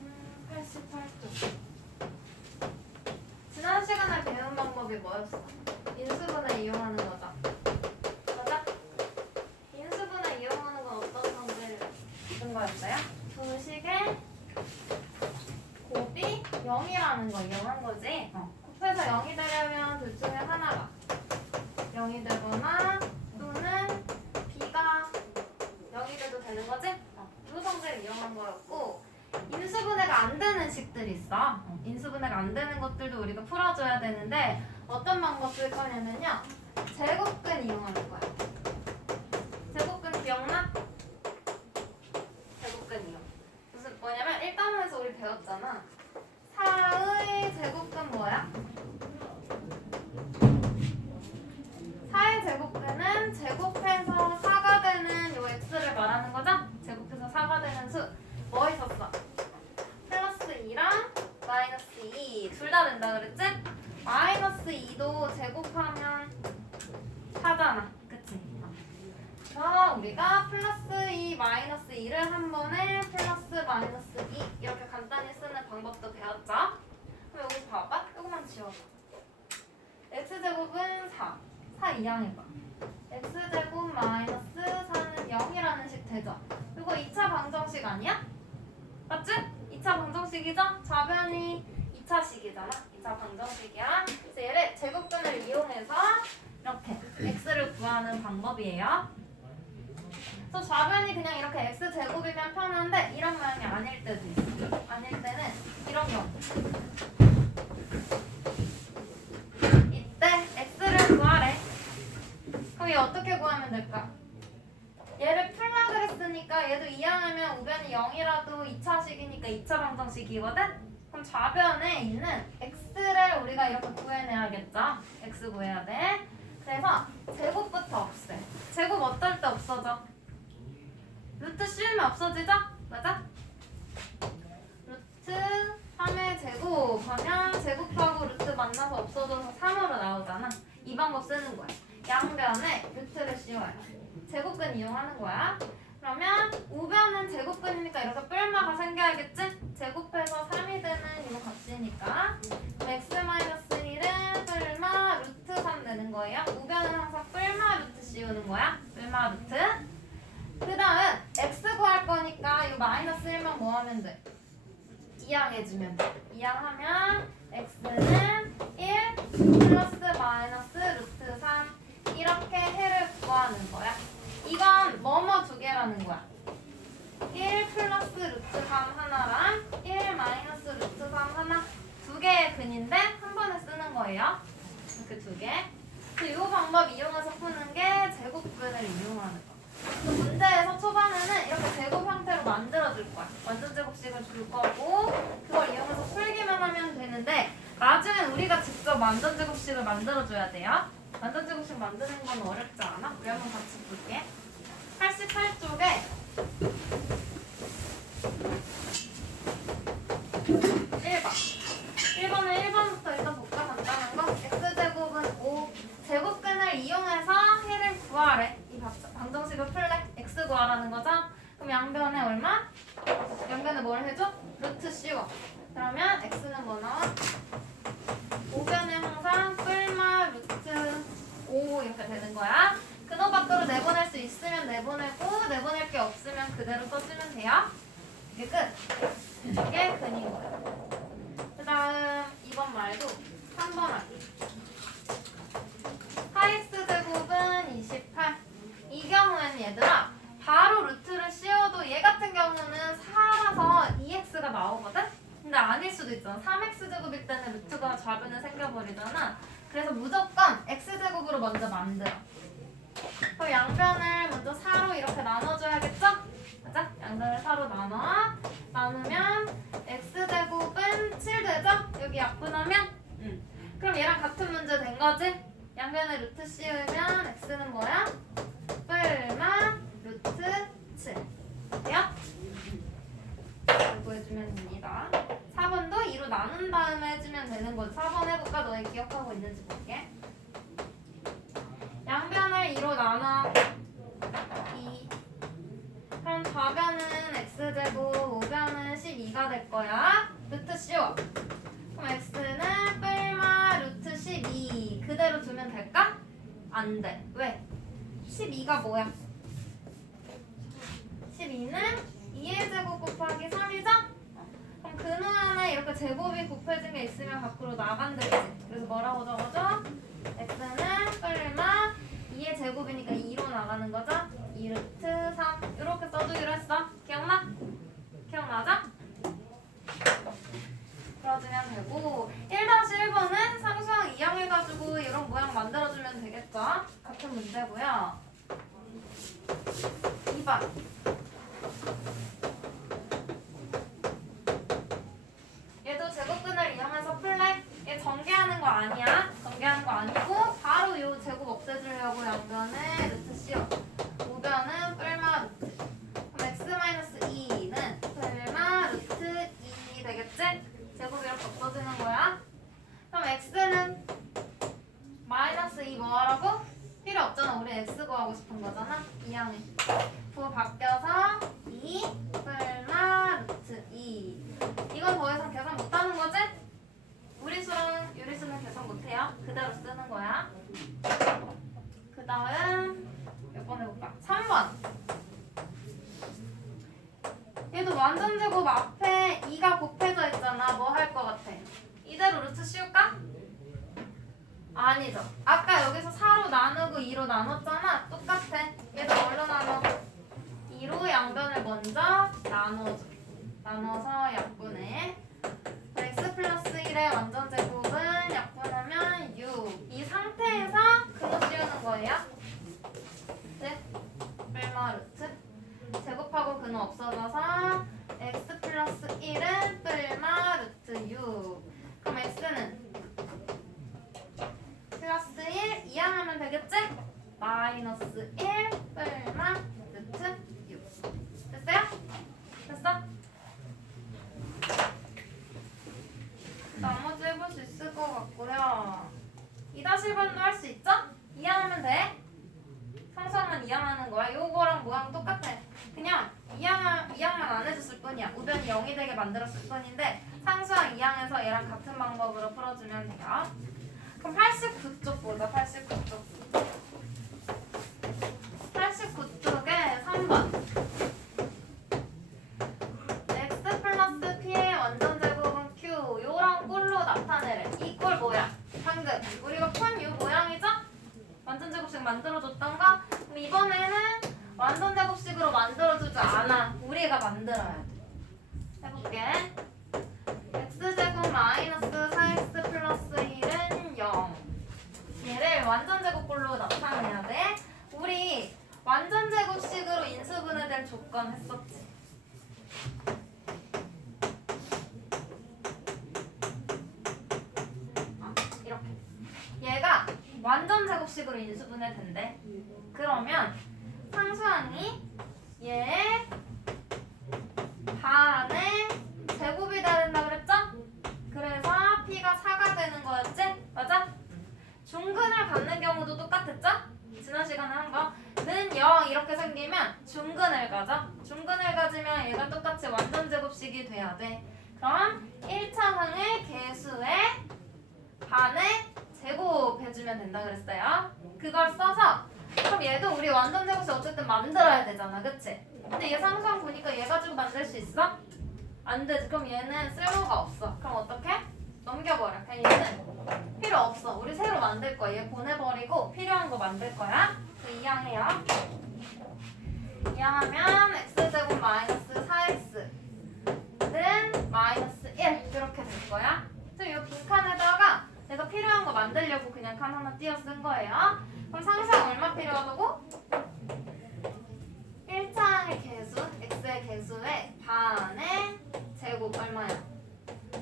음, 88쪽. 지난 시간에 배운 방법이 뭐였어? 인수분해 이용하는 거죠. 맞아? 인수분해 이용하는 건 어떤 방법을 쓴 거였어요? 두식의 곱이 0이라는 거 이용한 거지. 어. 곱해서 0이 되려면 둘 중에 하나가 0이 되거나 또는 b가 0이 돼도 되는 거지? 어. 이 성질을 이용한 거였고 인수분해가 안 되는 식들이 있어. 어, 인수분해가 안 되는 것들도 우리가 풀어줘야 되는데 어떤 방법 쓸 거냐면요. 제곱근 이용하는 거야. 제곱근 기억나? 제곱근 이용. 무슨 뭐냐면 1단원에서 우리 배웠잖아. 4의 제곱근 뭐야? 4의 제곱근은 제곱해서 4가 되는 요 x를 말하는 거죠? 제곱해서 4가 되는 수. 뭐 있었어? 플러스 2랑 마이너스 2. 둘 다 된다 그랬지? 마이너스 2도 제곱하면 4잖아. 그치? 그래서 우리가 플러스 2, 마이너스 2를 한 번에 플러스 마이너스 2 이렇게 간단히 쓰는 방법도 배웠죠? 그럼 여기 봐봐. 조금만 지워봐. x제곱은 4. 4 이항해봐. x제곱 마이너스 4는 0이라는 식 되죠? 이거 2차 방정식 아니야? 맞지? 2차 방정식이죠? 좌변이 2차식이잖아. 2차 방정식이야. 그래서 얘를 제곱근을 이용해서 이렇게 x를 구하는 방법이에요. 그래서 좌변이 그냥 이렇게 x 제곱이면 편한데 이런 모양이 아닐 때도 있어. 아닐 때는 이런 경우. 이때 x를 구하래. 얘 어떻게 구하면 될까? 얘를 풀라 그랬으니까 얘도 이항하면 우변이 0이라도 2차식이니까 2차 방정식이거든? 그럼 좌변에 있는 x를 우리가 이렇게 구해내야겠죠? x 구해야 돼. 그래서 제곱부터 없애. 제곱 어떨 때 없어져? 루트 씌우면 없어지죠? 맞아? 루트 3의 제곱 하면 제곱하고 루트 만나서 없어져서 3으로 나오잖아. 이 방법 쓰는 거야. 양변에 루트를 씌워요. 제곱근 이용하는 거야. 그러면 우변은 제곱근이니까 이렇게 뿔마가 생겨야겠지? 제곱해서 3이 되는 이 값이니까 x-1은 뿔마 루트 3 되는 거예요. 우변은 항상 뿔마 루트 씌우는 거야. 뿔마 루트. 그 다음 x 구할 거니까 이 마이너스 1만 뭐 하면 돼? 이항해주면 돼. 이항하면 x는 1 플러스 마이너스 루트 3 이렇게 해를 구하는 거야. 이건 뭐뭐 두 개라는 거야. 1 플러스 루트 3 하나랑 1 마이너스 루트 3 하나 두 개의 근인데 한 번에 쓰는 거예요. 이렇게 두 개. 이 방법 이용해서 푸는 게 제곱근을 이용하는 거. 그 문제에서 초반에는 이렇게 제곱 형태로 만들어줄 거야. 완전 제곱식을 줄 거고 그걸 이용해서 풀기만 하면 되는데 나중엔 우리가 직접 완전 제곱식을 만들어줘야 돼요. 완전 제곱식 만드는 건 어렵지 않아? 우리 한번 같이 볼게. 88쪽에 1번. 1번은 1번부터 일단 볼까? 간단한 거. x제곱은 5. 제곱근을 이용해서 해를 구하래. 이 방- 방정식을 풀래. 구하라는 거죠? 그럼 양변에 얼마? 양변에 뭘 해줘? 루트 씌워. 그러면 x는 뭐 나와? 5변에 항상 뿔마 루트 5 이렇게 되는 거야. 근호 밖으로 내보낼 수 있으면 내보내고 내보낼 게 없으면 그대로 써주면 돼요. 이게 끝. 이게 근인 거야. 그 다음 2번 말고 3번 하기. 4x 제곱은 28. 이 경우에는 얘들아 바로 루트를 씌워도 얘 같은 경우는 4라서 2x가 나오거든? 근데 아닐 수도 있잖아. 3x 제곱일 때는 루트가 좌변에 생겨버리잖아. 그래서 무조건 x 제곱으로 먼저 만들어. 그럼 양변을 먼저 4로 이렇게 나눠줘야겠죠? 맞아? 양변을 4로 나눠. 나누면 x 제곱은 7 되죠? 여기 약분하면? 응. 그럼 얘랑 같은 문제 된 거지? 양변에 루트 씌우면 x는 뭐야? 뿔마 루트 7. 돼요? 해주면 됩니다. 4번도 2로 나눈 다음에 해주면 되는 거지 4번 해볼까? 너희 기억하고 있는지 볼게 양변을 2로 나눠 2 그럼 좌변은 x제곱 우변은 12가 될 거야 루트 씌워 그럼 x는 뿔마 루트 12 그대로 두면 될까? 안 돼. 왜? 12가 뭐야? 12는 2의 제곱 곱하기 3이죠? 근우 안에 이렇게 제곱이 곱해진 게 있으면 밖으로 나간대지. 그래서 뭐라고 적어줘? x는 뿔마 2의 제곱이니까 2로 나가는 거죠? 2루트 3 이렇게 써주기로 했어. 기억나? 기억나죠? 풀어주면 되고 1-1번은 상수항 이항해가지고 이런 모양 만들어주면 되겠죠? 같은 문제고요 2번 얘도 제곱근을 이용해서 풀래? 얘 전개하는 거 아니야? 전개하는 거 아니고 바로 요 제곱 없애주려고 양변에 루트 씌워 우변은 뿔마 루트 그럼 x-2는 뿔마 루트 2 되겠지? 제곱 이렇게 없어지는 거야. 그럼 x는 마이너스 2 뭐하라고? 필요 없잖아. 우리 x 구하고 싶은 거잖아. 이항에. 부 바뀌어서 2 뿔마 루트 2. 이건 더 이상 계산 못하는 거지? 우리 수는 유리수는 계산 못해요. 그대로 쓰는 거야. 그 다음 몇 번 해볼까? 3번. 얘도 완전 제곱 앞에 2가 곱해져 있잖아. 뭐 할 것 같아? 이대로 루트 씌울까? 아니죠. 아까 여기서 4로 나누고 2로 나눴잖아. 똑같아. 얘도 뭘로 나눠? 2로 양변을 먼저 나눠줘. 나눠서 약분해. x 플러스 1의 완전 제곱은 약분하면 6. 이 상태에서 근호 씌우는 거예요. 네? 뿔마 루트. 근호 없어져서 x 플러스 1은 뿔마 루트 6 그럼 x는 플러스 1 이항하면 되겠지? 마이너스 1 뿔마 루트 6 됐어요? 됐어? 나머지 해볼 수 있을 것 같고요 2-1번도 할 수 있죠? 이항하면 돼 상수항만 이항하는 거야. 요거랑 모양 똑같아. 그냥 이항 이항만 안 해줬을 뿐이야. 우변이 0이 되게 만들었을 뿐인데 상수항 이항해서 얘랑 같은 방법으로 풀어주면 돼요. 그럼 89쪽 보자. 89쪽. 89쪽에 3번. x 플러스 p의 완전 제곱은 q. 요랑 꼴로 나타내래. 이 꼴 뭐야? 방금 우리가 푼 요 모양이죠? 완전 제곱식 만들어줬던 거 그럼 이번에는 완전 제곱식으로 만들어주지 않아. 우리가 만들어야 돼. 해볼게. X제곱 마이너스 4x 플러스 1은 0 얘를 완전 제곱꼴로 나타내야 돼. 우리 완전 제곱식으로 인수분해 될 조건 했었지. 아, 이렇게. 얘가 완전 제곱식으로 인수분해 된대. 그러면 상수항이 얘 반의 제곱이 된다 그랬죠? 그래서 p가 4가 되는 거였지? 맞아? 중근을 갖는 경우도 똑같았죠? 지난 시간에 한 거. 는0 이렇게 생기면 중근을 가져. 중근을 가지면 얘가 똑같이 완전 제곱식이 돼야 돼. 그럼 1차 항의 개수의 반의 제곱 해주면 된다 그랬어요. 그걸 써서 그럼 얘도 우리 완전 제곱식 어쨌든 만들어야 되잖아, 그치? 근데 얘 상수항 보니까 얘 가지고 만들 수 있어? 안 되지. 그럼 얘는 쓸모가 없어. 그럼 어떻게? 넘겨버려. 그냥 얘는 필요 없어. 우리 새로 만들 거야. 얘 보내버리고 필요한 거 만들 거야. 그 이항해요. 이항하면 x제곱 마이너스 4x는 마이너스 1 이렇게 될 거야. 그럼 이 빈 칸에다가 내가 필요한 거 만들려고 그냥 칸 하나 띄어 쓴 거예요. 그럼 상수항 얼마 필요하다고? 1차항의 개수, x의 개수의 반의 제곱 얼마야?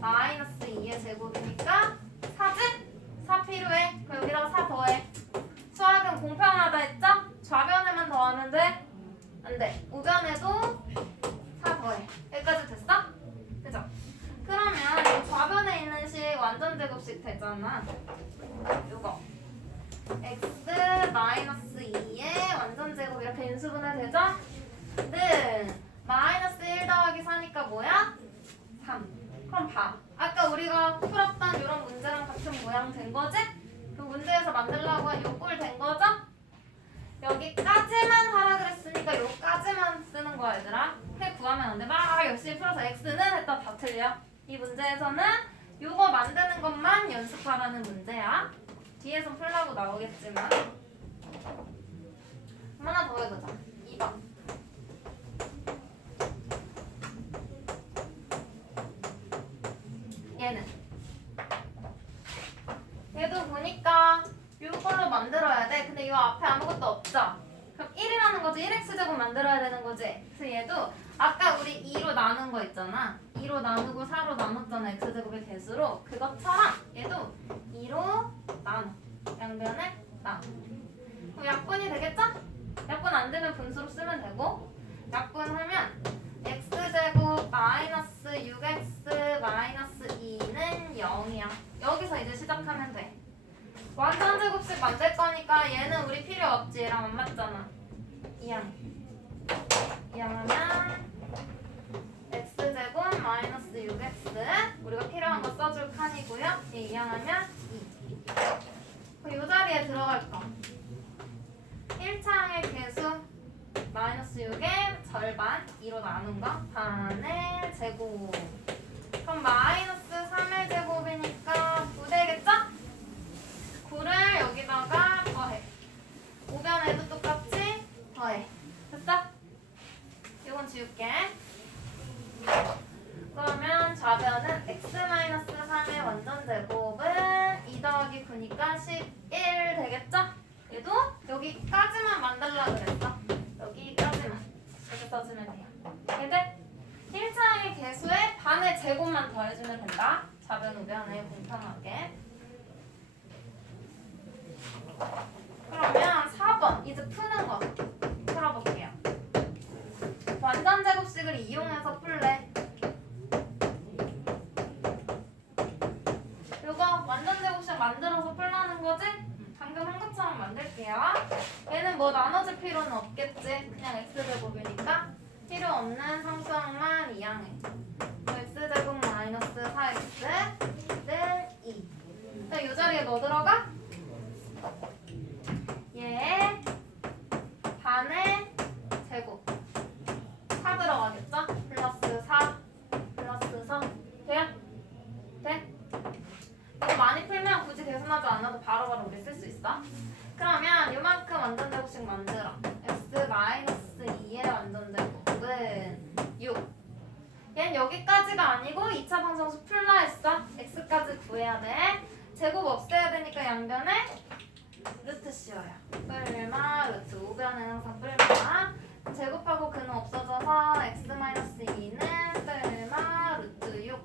마이너스 2의 제곱이니까 4지? 4 필요해. 그럼 여기다가 4 더해. 수학은 공평하다 했죠? 좌변에만 더하면 돼? 안 돼. 우변에도 4 더해. 여기까지 됐어? 그죠? 그러면 이 좌변 제곱씩 되잖아. 요거. x 마이너스 2의 완전 제곱 이렇게 인수분해 되죠? 는 마이너스 1 더하기 4니까 뭐야? 3. 그럼 봐. 아까 우리가 풀었던 이런 문제랑 같은 모양 된 거지? 그 문제에서 만들려고 한 요 꼴 된 거죠? 여기까지만 하라 그랬으니까 요까지만 쓰는 거야 얘들아. 해 구하면 안 돼. 막 열심히 풀어서 x는 했다 다 틀려. 이 문제에서는 요거 만드는 것만 연습하라는 문제야. 뒤에서 풀라고 나오겠지만. 하나 더 해보자. 2번. 얘는. 얘도 보니까 이걸로 만들어야 돼. 근데 이 앞에 아무것도 없죠? 그럼 1이라는 거지. 1x제곱 만들어야 되는 거지. 그래서 얘도 아까 우리 2로 나눈 거 있잖아. 2로 나누고 4로 나눴잖아. x제곱의 개수로. 그것처럼 얘도 2로 나눠. 양변을 나눠. 그럼 약분이 되겠죠? 약분 안 되면 분수로 쓰면 되고 약분 하면 x제곱 마이너스 6x 마이너스 2는 0이야. 여기서 이제 시작하면 돼. 완전 제곱식 만들 거니까 얘는 우리 필요 없지. 얘랑 안 맞잖아. 이항. 이항하면 x제곱 마이너스 6x 우리가 필요한 거 써줄 칸이고요. 얘 이항하면 2. 그럼 이 자리에 들어갈 거. 1차항의 개수 마이너스 6의 절반 2로 나눈 거 반의 제곱 그럼 마이너스 3의 제곱이니까 9 되겠죠? 9를 여기다가 더해 5변에도 똑같이 더해 됐어? 이건 지울게 그러면 좌변은 x-3의 완전 제곱은 2 더하기 9니까 11 되겠죠? 얘도 여기까지만 만들라 그랬어. 여기까지만. 이렇게 써주면 돼요. 얘들 1차항의 개수의 반의 제곱만 더해주면 된다. 좌변 우변에 공평하게. 그러면 4번 이제 푸는 거 풀어볼게요. 완전 제곱식을 이용해서 풀래. 요거 완전 제곱식 만들어서 풀라는 거지? 방금 한 것처럼 만들게요. 얘는 뭐 나눠줄 필요는 없겠지. 그냥 x제곱이니까 필요 없는 상수항만 이항해. x제곱 마이너스 4x는 2. 자, 이 자리에 뭐 들어가? 얘 반의 제곱. 4 들어가겠죠? 플러스 4 플러스 3 돼요? 돼? 이거 많이 풀면 굳이 계산하지 않아도 바로바로 우리 쓸 수 있어. 그러면 요만큼 완전 제곱식 만들어. x 마이너스 2의 완전 제곱은 6. 얘는 여기까지가 아니고 2차 방정식 풀라 했어. x까지 구해야 돼. 제곱 없애야 되니까 양변에 루트 씌워요. 뿔마 루트 우변은 항상 뿔마. 제곱하고 근은 없어져서 x 마이너스 2는 뿔마 루트 6.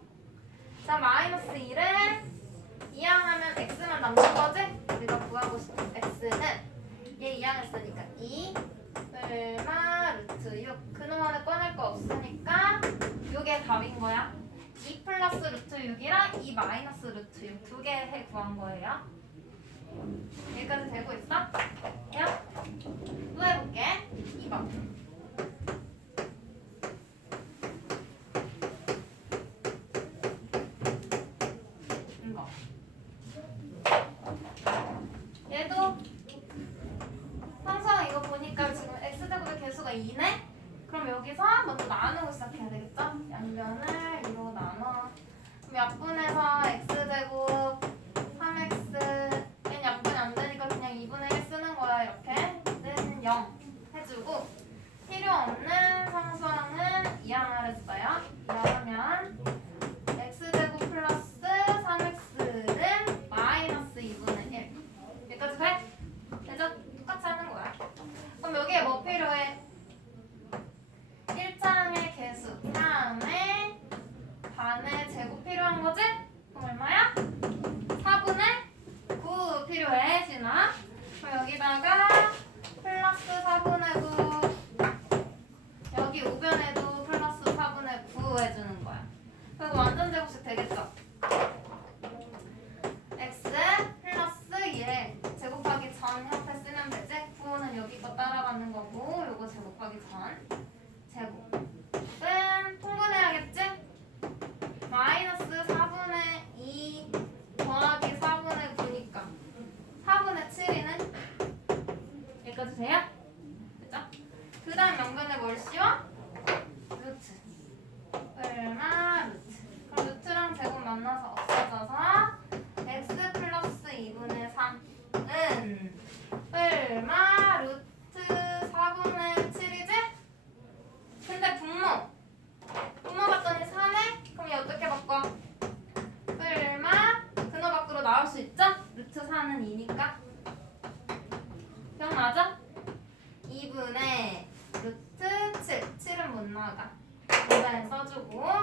자 마이너스 2를 이항하면 x만 남는 거지? 우리가 구하고 싶은 x는 얘 이항했으니까 2 얼마 루트. 6 그놈안에 꺼낼 거 없으니까 이게 답인 거야. 2 플러스 루트 6이랑 2 마이너스 루트 6 두 개 해 구한 거예요. 여기까지 되고 있어? 야? 또 해볼게. 2번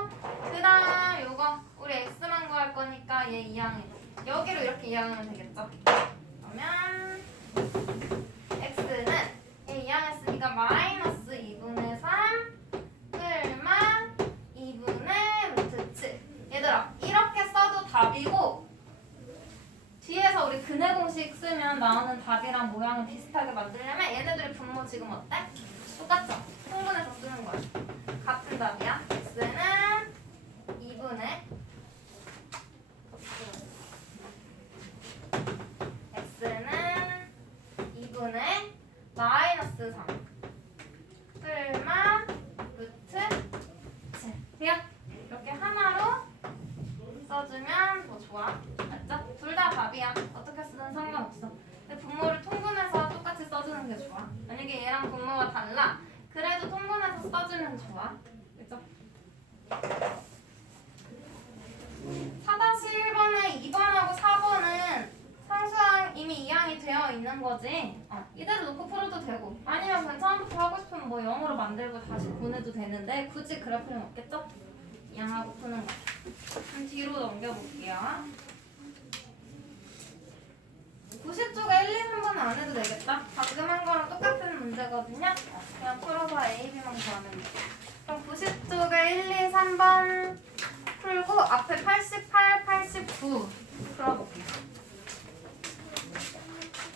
그 다음 요거 우리 x만 구할 거니까 얘 이항해. 여기로 이렇게 이항하면 되겠죠? 그러면 x는 얘 이항했으니까 마이너스 2분의 3 끌마 2분의 루트 7 얘들아 이렇게 써도 답이고 뒤에서 우리 근해 공식 쓰면 나오는 답이랑 모양을 비슷하게 만들려면 얘네들의 분모 지금 어때? 똑같죠? 통분해서 쓰는 거야. 같은 답이야 2분의 x는 2분의 마이너스 3 끌마 루트 7 그냥 이렇게 하나로 써주면 더 좋아 맞죠? 둘 다 답이야 어떻게 쓰든 상관없어 근데 분모를 통분해서 똑같이 써주는 게 좋아 만약에 얘랑 분모가 달라 그래도 통분해서 써주면 좋아 그죠? 4-1번에 2번하고 4번은 상수항 이미 이항이 되어 있는 거지? 어, 이대로 놓고 풀어도 되고. 아니면 그냥 처음부터 하고 싶으면 뭐 영어로 만들고 다시 보내도 되는데 굳이 그럴 필요는 없겠죠? 이항하고 푸는 거. 그럼 뒤로 넘겨볼게요. 90쪽에 1, 2, 3번은 안 해도 되겠다. 방금 한 거랑 똑같은 문제거든요. 어, 그냥 풀어서 A, B만 구하면 돼. 그럼 90쪽에 1, 2, 3번 풀고 앞에 88, 89 풀어볼게요